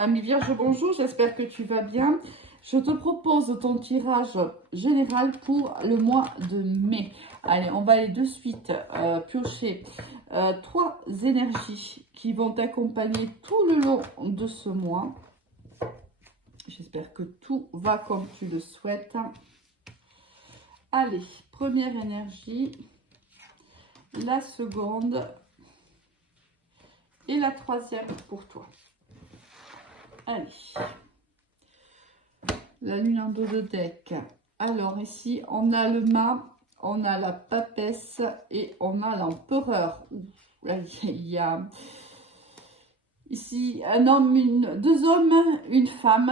Ami Vierge, bonjour, j'espère que tu vas bien. Je te propose ton tirage général pour le mois de mai. Allez, on va aller de suite piocher trois énergies qui vont t'accompagner tout le long de ce mois. J'espère que tout va comme tu le souhaites. Allez, première énergie, la seconde et la troisième pour toi. Allez. La lune en dos de deck. Alors ici, on a le mât, on a la papesse et on a l'empereur. Il y a ici un homme, deux hommes, une femme.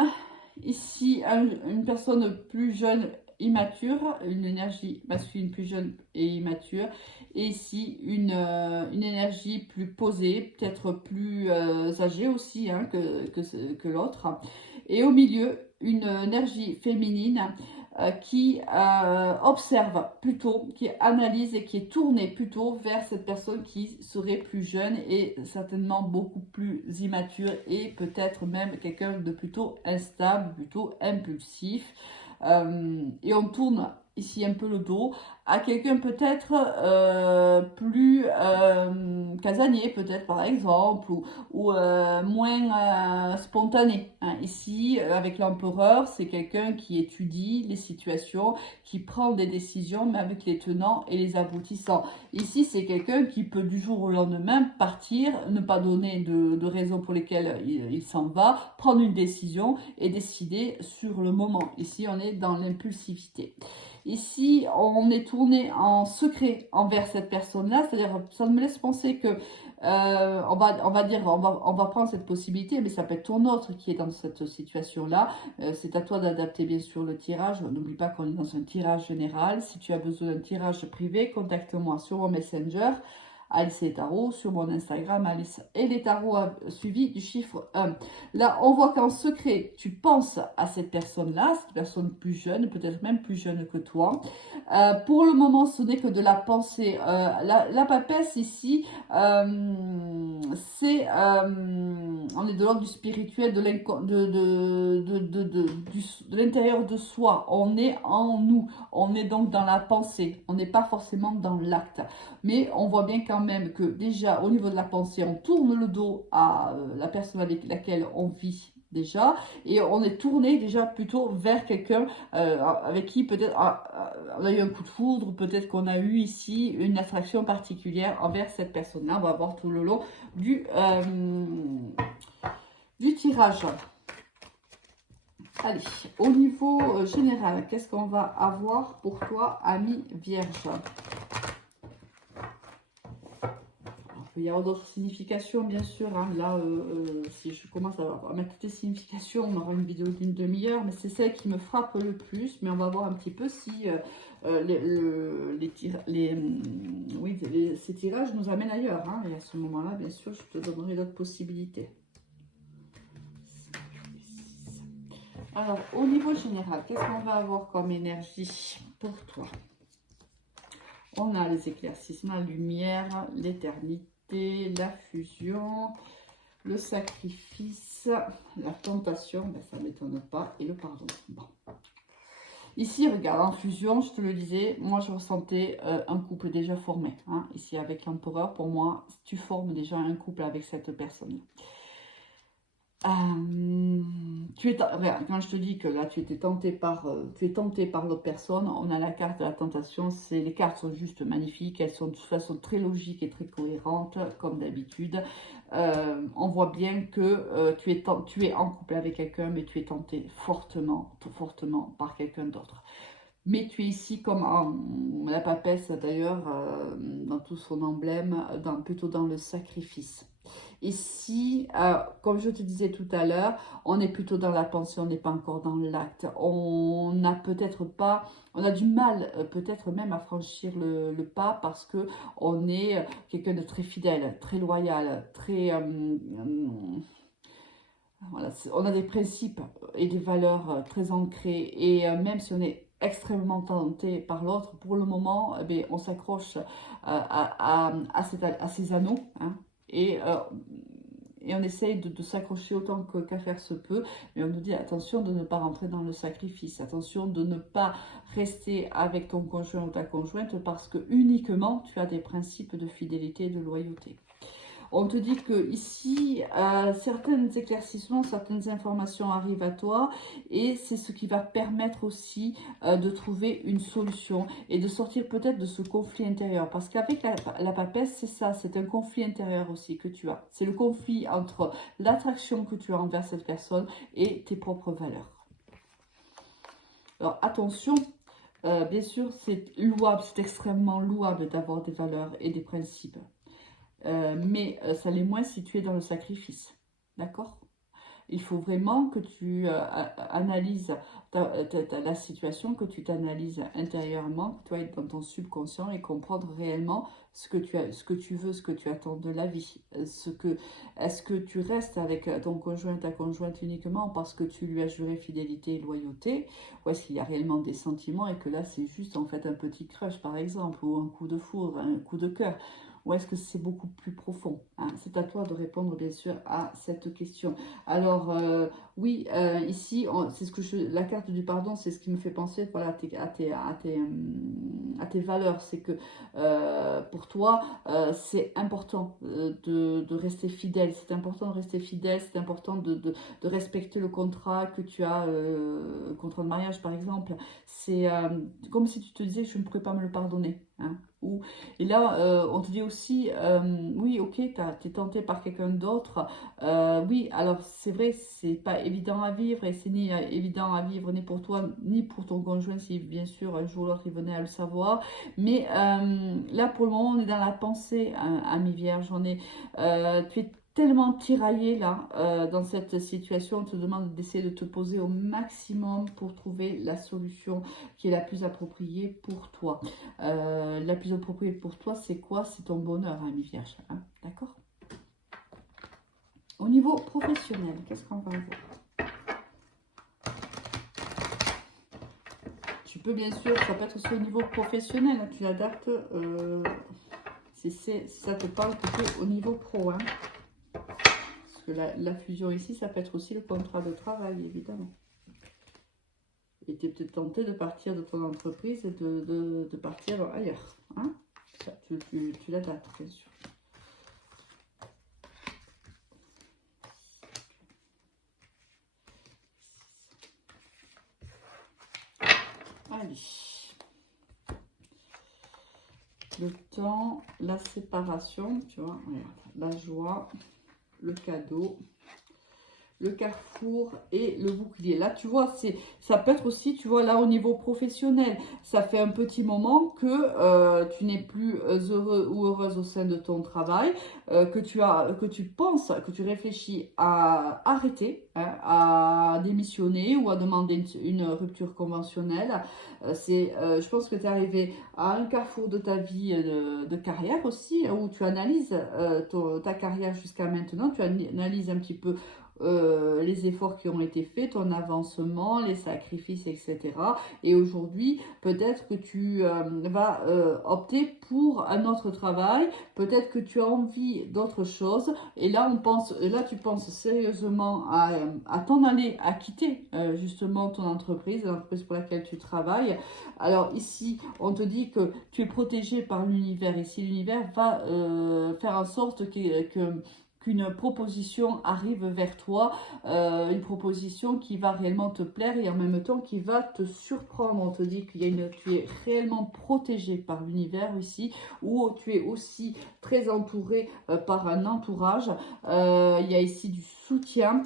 Ici, une personne plus jeune, immature, une énergie masculine plus jeune et immature. Et ici, une énergie plus posée, peut-être plus âgée aussi hein, que l'autre. Et au milieu, une énergie féminine qui observe plutôt, qui analyse et qui est tournée plutôt vers cette personne qui serait plus jeune et certainement beaucoup plus immature et peut-être même quelqu'un de plutôt instable, plutôt impulsif. Et on tourne ici un peu le dos à quelqu'un peut-être plus casanier peut-être par exemple ou moins spontané hein. Ici avec l'empereur c'est quelqu'un qui étudie les situations, qui prend des décisions mais avec les tenants et les aboutissants. Ici c'est quelqu'un qui peut du jour au lendemain partir, ne pas donner de raisons pour lesquelles il s'en va, prendre une décision et décider sur le moment. Ici on est dans l'impulsivité. Ici, on est tourné en secret envers cette personne-là, c'est-à-dire, ça me laisse penser que, on va prendre cette possibilité, mais ça peut être ton autre qui est dans cette situation-là. C'est à toi d'adapter bien sûr le tirage. N'oublie pas qu'on est dans un tirage général. Si tu as besoin d'un tirage privé, contacte-moi sur mon Messenger. Alice et Tarot, sur mon Instagram, Alice et les tarots suivi du chiffre 1. Là, on voit qu'en secret, tu penses à cette personne-là, cette personne plus jeune, peut-être même plus jeune que toi. Pour le moment, ce n'est que de la pensée. La papesse ici, c'est, on est de l'ordre du spirituel, de l'intérieur de soi. On est en nous, on est donc dans la pensée, on n'est pas forcément dans l'acte. Mais on voit bien quand même que déjà au niveau de la pensée, on tourne le dos à la personne avec laquelle on vit déjà et on est tourné déjà plutôt vers quelqu'un avec qui peut-être on a eu un coup de foudre, peut-être qu'on a eu ici une attraction particulière envers cette personne-là. On va voir tout le long du tirage. Allez, au niveau général, qu'est-ce qu'on va avoir pour toi, ami Vierge? Il y aura d'autres significations, bien sûr. Hein. Là, si je commence à mettre toutes les significations, on aura une vidéo d'une demi-heure, mais c'est celle qui me frappe le plus. Mais on va voir un petit peu si ces tirages nous amènent ailleurs. Hein. Et à ce moment-là, bien sûr, je te donnerai d'autres possibilités. Alors, au niveau général, qu'est-ce qu'on va avoir comme énergie pour toi? On a les éclaircissements, la lumière, l'éternité, la fusion, le sacrifice, la tentation, ben ça ne m'étonne pas, et le pardon. Bon. Ici, regarde, en fusion, je te le disais, moi je ressentais un couple déjà formé. Hein. Ici, avec l'empereur, pour moi, tu formes déjà un couple avec cette personne. Quand je te dis que là tu es tenté par l'autre personne, on a la carte de la tentation. Les cartes sont juste magnifiques, elles sont de toute façon très logiques et très cohérentes comme d'habitude. On voit bien que tu es en couple avec quelqu'un, mais tu es tenté fortement par quelqu'un d'autre. Mais tu es ici comme la papesse d'ailleurs, dans tout son emblème, plutôt dans le sacrifice. Ici, comme je te disais tout à l'heure, on est plutôt dans la pensée, on n'est pas encore dans l'acte. On n'a peut-être pas, on a du mal peut-être même à franchir le pas parce que on est quelqu'un de très fidèle, très loyal, très... voilà, on a des principes et des valeurs très ancrées et même si on est extrêmement tenté par l'autre, pour le moment, eh bien, on s'accroche à ces anneaux hein, et et on essaye de s'accrocher autant qu'à faire se peut. Mais on nous dit attention de ne pas rentrer dans le sacrifice, attention de ne pas rester avec ton conjoint ou ta conjointe parce que uniquement tu as des principes de fidélité et de loyauté. On te dit que ici, certains éclaircissements, certaines informations arrivent à toi et c'est ce qui va permettre aussi de trouver une solution et de sortir peut-être de ce conflit intérieur. Parce qu'avec la papesse, c'est ça, c'est un conflit intérieur aussi que tu as. C'est le conflit entre l'attraction que tu as envers cette personne et tes propres valeurs. Alors attention, bien sûr, c'est louable, c'est extrêmement louable d'avoir des valeurs et des principes. Mais ça l'est moins si tu es dans le sacrifice. D'accord? Il faut vraiment que tu analyses la situation, que tu t'analyses intérieurement, que tu dois être dans ton subconscient et comprendre réellement ce que tu veux, ce que tu attends de la vie. Est-ce que tu restes avec ton conjoint, ta conjointe uniquement parce que tu lui as juré fidélité et loyauté, ou est-ce qu'il y a réellement des sentiments et que là c'est juste en fait un petit crush par exemple, ou un coup de foudre, un coup de cœur? Ou est-ce que c'est beaucoup plus profond, hein? C'est à toi de répondre bien sûr à cette question. Alors oui, ici, c'est ce que la carte du pardon, c'est ce qui me fait penser voilà, à tes valeurs. C'est que pour toi, c'est important de rester fidèle. C'est important de rester fidèle, c'est important de respecter le contrat que tu as, le contrat de mariage par exemple. C'est comme si tu te disais, je ne pourrais pas me le pardonner, hein. Et là, on te dit aussi, oui, ok, tu es tenté par quelqu'un d'autre. Oui, alors c'est vrai, c'est pas évident à vivre et c'est ni évident à vivre ni pour toi ni pour ton conjoint si bien sûr un jour ou l'autre il venait à le savoir. Mais là, pour le moment, on est dans la pensée, hein, ami Vierge. Tu es tellement tiraillé là dans cette situation. On te demande d'essayer de te poser au maximum pour trouver la solution qui est la plus appropriée pour toi. La plus appropriée pour toi, c'est quoi? C'est ton bonheur, ami Vierge, hein, d'accord? Au niveau professionnel, qu'est-ce qu'on va voir? Tu peux bien sûr, ça peut être aussi au niveau professionnel, hein, tu l'adaptes si ça te parle plutôt au niveau pro, hein. Parce que la fusion ici, ça peut être aussi le contrat de travail, évidemment. Et tu es peut-être tenté de partir de ton entreprise et de partir ailleurs, hein. Ça, tu l'adaptes, bien sûr. Allez. Le temps, la séparation, tu vois, regarde, la joie, le cadeau, le carrefour et le bouclier. Là, tu vois, ça peut être aussi, tu vois, là, au niveau professionnel, ça fait un petit moment que tu n'es plus heureux ou heureuse au sein de ton travail, que tu penses, que tu réfléchis à arrêter, hein, à démissionner ou à demander une rupture conventionnelle. Je pense que tu es arrivé à un carrefour de ta vie de carrière aussi, où tu analyses ta carrière jusqu'à maintenant, tu analyses un petit peu les efforts qui ont été faits, ton avancement, les sacrifices, etc. Et aujourd'hui, peut-être que tu vas opter pour un autre travail, peut-être que tu as envie d'autre chose. Et là, tu penses sérieusement à t'en aller, à quitter justement ton entreprise, l'entreprise pour laquelle tu travailles. Alors ici, on te dit que tu es protégé par l'univers. Ici, l'univers va faire en sorte qu'une proposition arrive vers toi, une proposition qui va réellement te plaire et en même temps qui va te surprendre. On te dit tu es réellement protégé par l'univers ici, ou tu es aussi très entouré par un entourage. Il y a ici du soutien.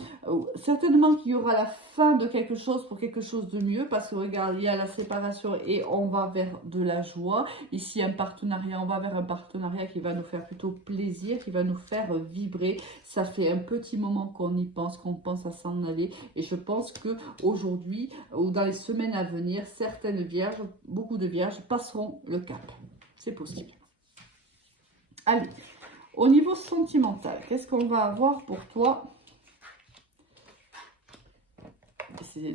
Certainement qu'il y aura la fin de quelque chose pour quelque chose de mieux, parce que regarde, il y a la séparation et on va vers de la joie. Ici, un partenariat, on va vers un partenariat qui va nous faire plutôt plaisir, qui va nous faire vibrer. Ça fait un petit moment qu'on y pense, qu'on pense à s'en aller. Et je pense que aujourd'hui ou dans les semaines à venir, certaines vierges, beaucoup de vierges passeront le cap. C'est possible. Allez, au niveau sentimental, qu'est-ce qu'on va avoir pour toi?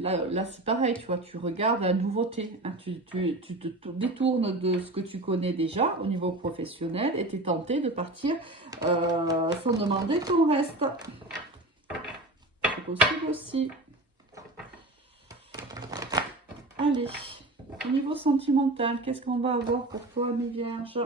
là c'est pareil, tu vois, tu regardes la nouveauté, hein, tu te détournes de ce que tu connais déjà au niveau professionnel et tu es tenté de partir sans demander ton reste. C'est possible aussi. Allez, au niveau sentimental, qu'est-ce qu'on va avoir pour toi, mes vierges?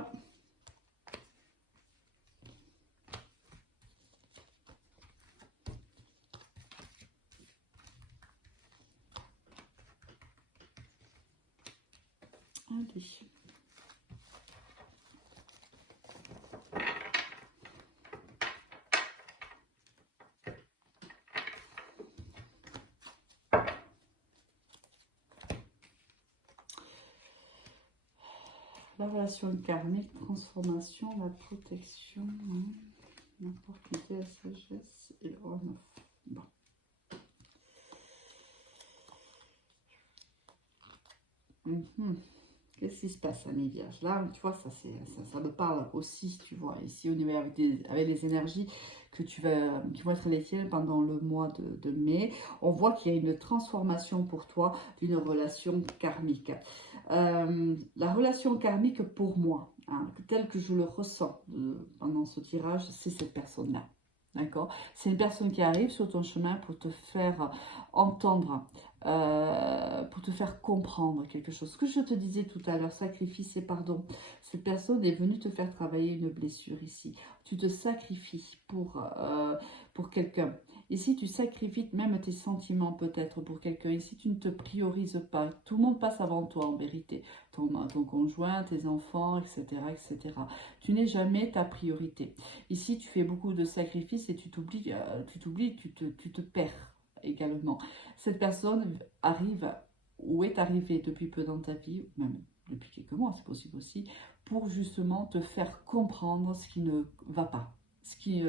Allez. La relation karmique, transformation, la protection, hein, l'opportunité, la sagesse et le on-off. Bon. Qu'est-ce qui se passe à mes vierges? Là, tu vois, ça me parle aussi, tu vois. Ici, on est avec les énergies qui vont être les tiennes pendant le mois de mai. On voit qu'il y a une transformation pour toi d'une relation karmique. La relation karmique pour moi, hein, telle que je le ressens pendant ce tirage, c'est cette personne-là. D'accord? C'est une personne qui arrive sur ton chemin pour te faire entendre, pour te faire comprendre quelque chose. Ce que je te disais tout à l'heure, sacrifice et pardon. Cette personne est venue te faire travailler une blessure ici. Tu te sacrifies pour quelqu'un. Ici, tu sacrifies même tes sentiments peut-être pour quelqu'un. Ici, tu ne te priorises pas. Tout le monde passe avant toi en vérité. Ton conjoint, tes enfants, etc., etc. Tu n'es jamais ta priorité. Ici, tu fais beaucoup de sacrifices et tu t'oublies, tu te perds également. Cette personne arrive ou est arrivée depuis peu dans ta vie, même depuis quelques mois, c'est possible aussi, pour justement te faire comprendre ce qui ne va pas, ce qui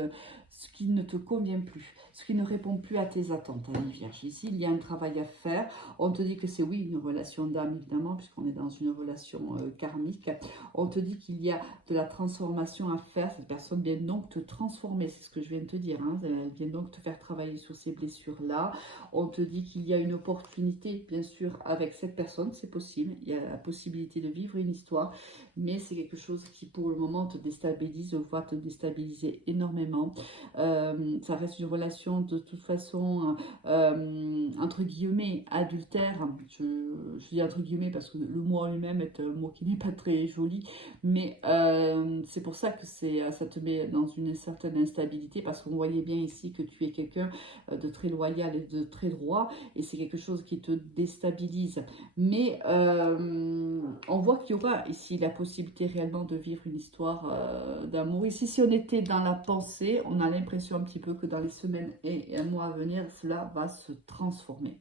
ne te convient plus, ce qui ne répond plus à tes attentes, à Vierge. Ici, il y a un travail à faire. On te dit que c'est oui, une relation d'âme, évidemment, puisqu'on est dans une relation karmique. On te dit qu'il y a de la transformation à faire. Cette personne vient donc te transformer, c'est ce que je viens de te dire. Hein. Elle vient donc te faire travailler sur ces blessures-là. On te dit qu'il y a une opportunité, bien sûr, avec cette personne, c'est possible. Il y a la possibilité de vivre une histoire, mais c'est quelque chose qui, pour le moment, te déstabilise, va te déstabiliser énormément. Ça reste une relation de toute façon entre guillemets adultère. Je dis entre guillemets parce que le mot lui-même est un mot qui n'est pas très joli, mais c'est pour ça que ça te met dans une certaine instabilité, parce qu'on voyait bien ici que tu es quelqu'un de très loyal et de très droit, et c'est quelque chose qui te déstabilise. Mais on voit qu'il y aura ici la possibilité réellement de vivre une histoire d'amour. Ici, si on était dans la pensée, on a l'impression un petit peu que dans les semaines et un mois à venir, cela va se transformer.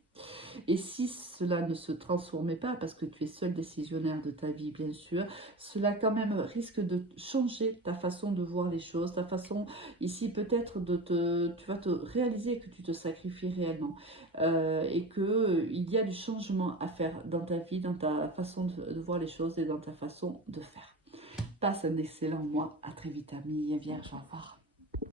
Et si cela ne se transformait pas, parce que tu es seul décisionnaire de ta vie, bien sûr, cela quand même risque de changer ta façon de voir les choses, ta façon ici peut-être tu vas te réaliser que tu te sacrifies réellement et qu'il y a du changement à faire dans ta vie, dans ta façon de voir les choses et dans ta façon de faire. Passe un excellent mois, à très vite amis, Vierge, au revoir.